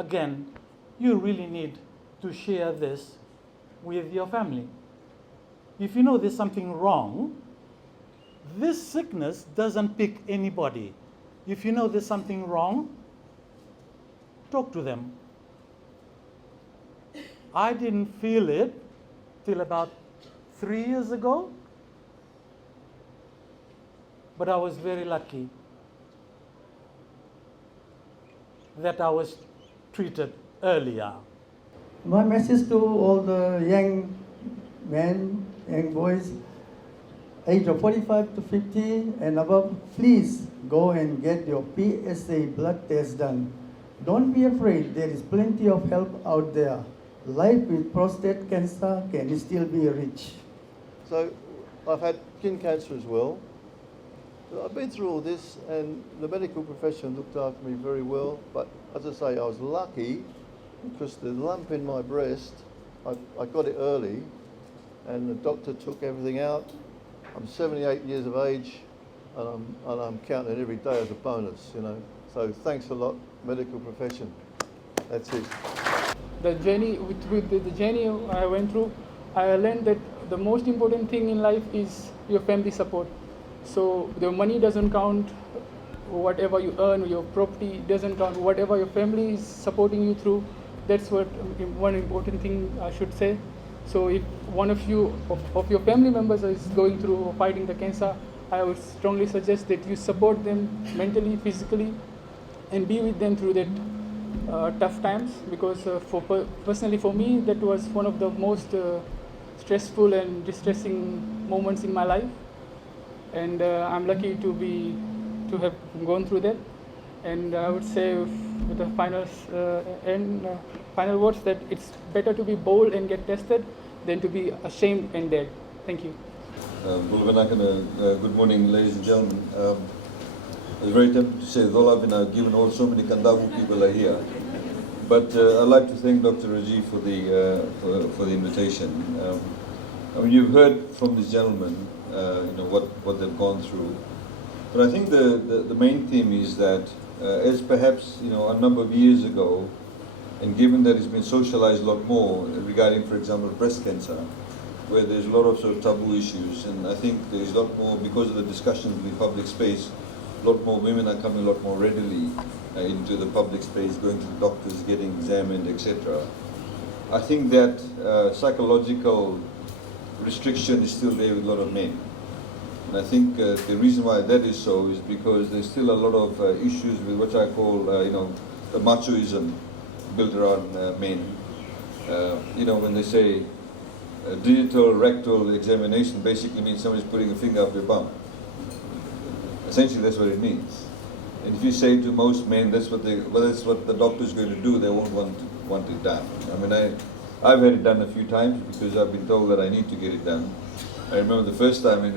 again, you really need to share this with your family. If you know there's something wrong, this sickness doesn't pick anybody. If you know there's something wrong, talk to them. I didn't feel it till about 3 years ago, but I was very lucky that I was treated earlier. My message to all the young men, young boys, age of 45 to 50 and above, please go and get your PSA blood test done. Don't be afraid, there is plenty of help out there. Life with prostate cancer can still be reached. So I've had skin cancer as well. I've been through all this, and the medical profession looked after me very well, but as I say, I was lucky because the lump in my breast, I got it early, and the doctor took everything out. I'm 78 years of age, and I'm counting every day as a bonus, you know. So thanks a lot, medical profession. That's it. The journey, with the journey I went through, I learned that the most important thing in life is your family support. So the money doesn't count, whatever you earn, your property doesn't count, whatever your family is supporting you through, that's what one important thing I should say. So if one of you, of your family members is going through or fighting the cancer, I would strongly suggest that you support them mentally, physically, and be with them through that tough times, because personally for me, that was one of the most stressful and distressing moments in my life. And I'm lucky to have gone through that. And I would say with the final words that it's better to be bold and get tested than to be ashamed and dead. Thank you. Good morning, ladies and gentlemen. I was very tempted to say Dhola, given all so many Kandavu people are here. But I'd like to thank Dr. Rajiv for the invitation. I mean, you've heard from this gentleman, what they've gone through. But I think the main theme is that, as perhaps a number of years ago, and given that it's been socialized a lot more regarding, for example, breast cancer, where there's a lot of sort of taboo issues, and I think there's a lot more, because of the discussions in the public space, a lot more women are coming a lot more readily into the public space, going to the doctors, getting examined, etc. I think that psychological restriction is still there with a lot of men. And I think the reason why that is so is because there's still a lot of issues with what I call, the machoism built around men. When they say digital rectal examination basically means somebody's putting a finger up your bum. Essentially, that's what it means. And if you say to most men that's what the doctor's going to do, they won't want it done. I mean, I've had it done a few times because I've been told that I need to get it done. I remember the first time I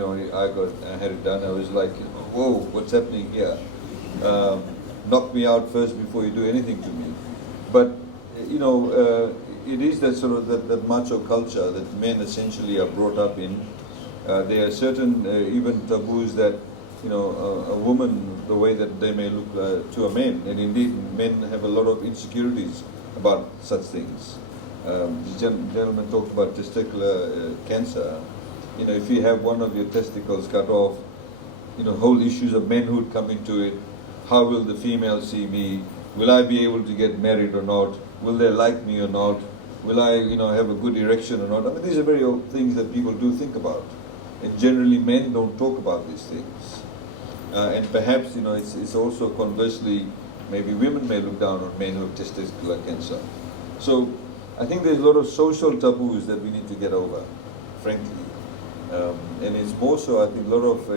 had it done, I was like, whoa, what's happening here? Knock me out first before you do anything to me. But it is that sort of that macho culture that men essentially are brought up in. There are certain even taboos that a woman, the way that they may look to a man, and indeed men have a lot of insecurities about such things. The gentleman talked about testicular cancer. If you have one of your testicles cut off, whole issues of manhood come into it. How will the female see me? Will I be able to get married or not? Will they like me or not? Will I, have a good erection or not? I mean, these are very things that people do think about. And generally men don't talk about these things. And perhaps, it's also conversely, maybe women may look down on men who have testicular cancer. So I think there's a lot of social taboos that we need to get over, frankly. And it's more so, I think, a lot of,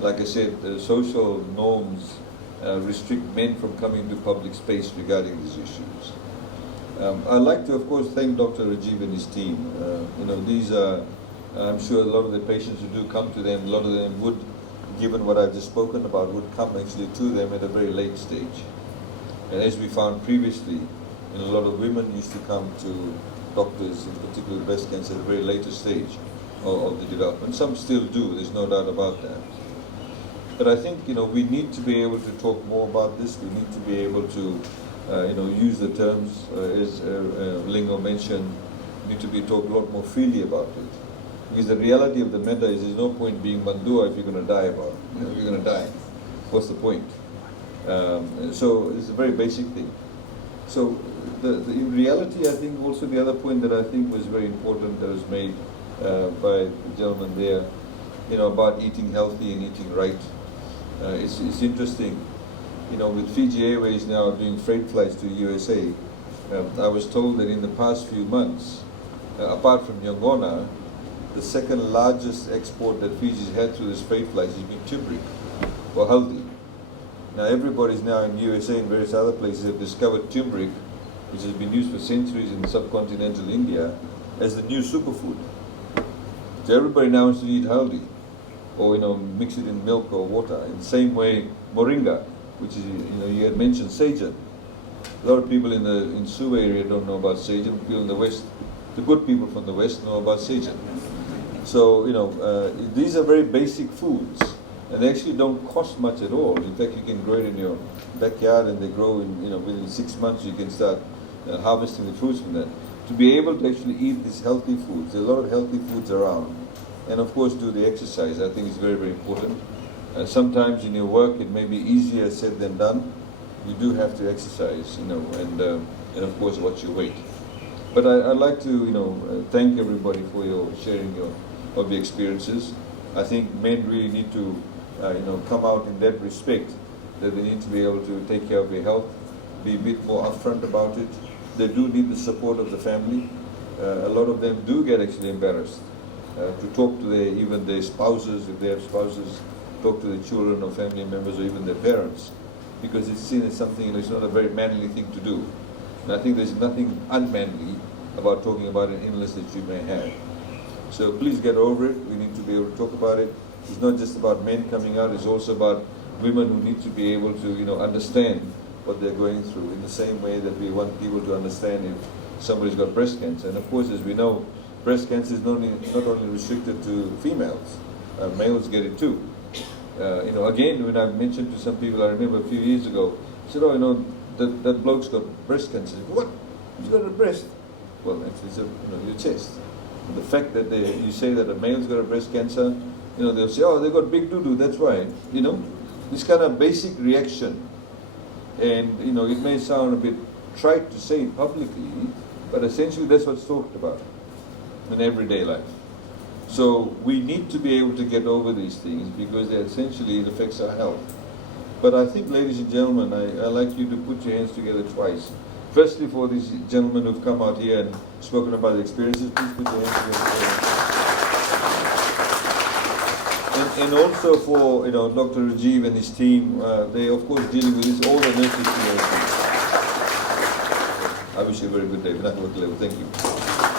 like I said, social norms restrict men from coming to public space regarding these issues. I'd like to, of course, thank Dr. Rajiv and his team. These are, I'm sure a lot of the patients who do come to them, a lot of them would, given what I've just spoken about, would come actually to them at a very late stage. And as we found previously, a lot of women used to come to doctors, in particular breast cancer, at a very later stage of the development. Some still do, there's no doubt about that. But I think, we need to be able to talk more about this. We need to be able to use the terms, as Lingo mentioned, need to be talked a lot more freely about it. Because the reality of the matter is there's no point being mandua if you're going to die about it. If you're going to die, what's the point? So it's a very basic thing. So in reality, I think also the other point that I think was very important that was made by the gentleman there, about eating healthy and eating right. It's interesting, with Fiji Airways now doing freight flights to USA, I was told that in the past few months, apart from Yongona, the second largest export that Fiji's had through this freight flights has been turmeric or haldi. Now everybody's now in USA and various other places have discovered turmeric, which has been used for centuries in subcontinental India, as the new superfood. So everybody now wants to eat haldi, or mix it in milk or water. In the same way, moringa, which is you had mentioned sajan. A lot of people in Sue area don't know about sajan. People in the West, the good people from the West know about sajan. So these are very basic foods, and they actually don't cost much at all. In fact, you can grow it in your backyard, and they grow in within 6 months. You can start harvesting the fruits from that. To be able to actually eat these healthy foods, there are a lot of healthy foods around, and of course do the exercise. I think is very, very important. Sometimes in your work it may be easier said than done. You do have to exercise, and of course watch your weight. But I'd like to thank everybody for your sharing of the experiences. I think men really need to come out in that respect, that they need to be able to take care of their health, be a bit more upfront about it. They do need the support of the family. A lot of them do get actually embarrassed to talk to even their spouses, if they have spouses, talk to their children or family members or even their parents, because it's seen as something, it's not a very manly thing to do. And I think there's nothing unmanly about talking about an illness that you may have. So please get over it. We need to be able to talk about it. It's not just about men coming out, it's also about women who need to be able to understand what they're going through, in the same way that we want people to understand if somebody's got breast cancer. And of course, as we know, breast cancer is not only restricted to females, males get it too. Again, when I mentioned to some people, I remember a few years ago, I said, that bloke's got breast cancer. What? He's got a breast? Well, actually, it's your chest. And the fact that you say that a male's got a breast cancer, they'll say, oh, they got big doo-doo, that's why. This kind of basic reaction. And, it may sound a bit trite to say it publicly, but essentially that's what's talked about in everyday life. So we need to be able to get over these things because essentially it affects our health. But I think, ladies and gentlemen, I'd like you to put your hands together twice. Firstly, for these gentlemen who've come out here and spoken about the experiences, please put your hands together. And also for Dr. Rajiv and his team, they of course dealing with this, all the nurses. I wish you a very good day. Thank you.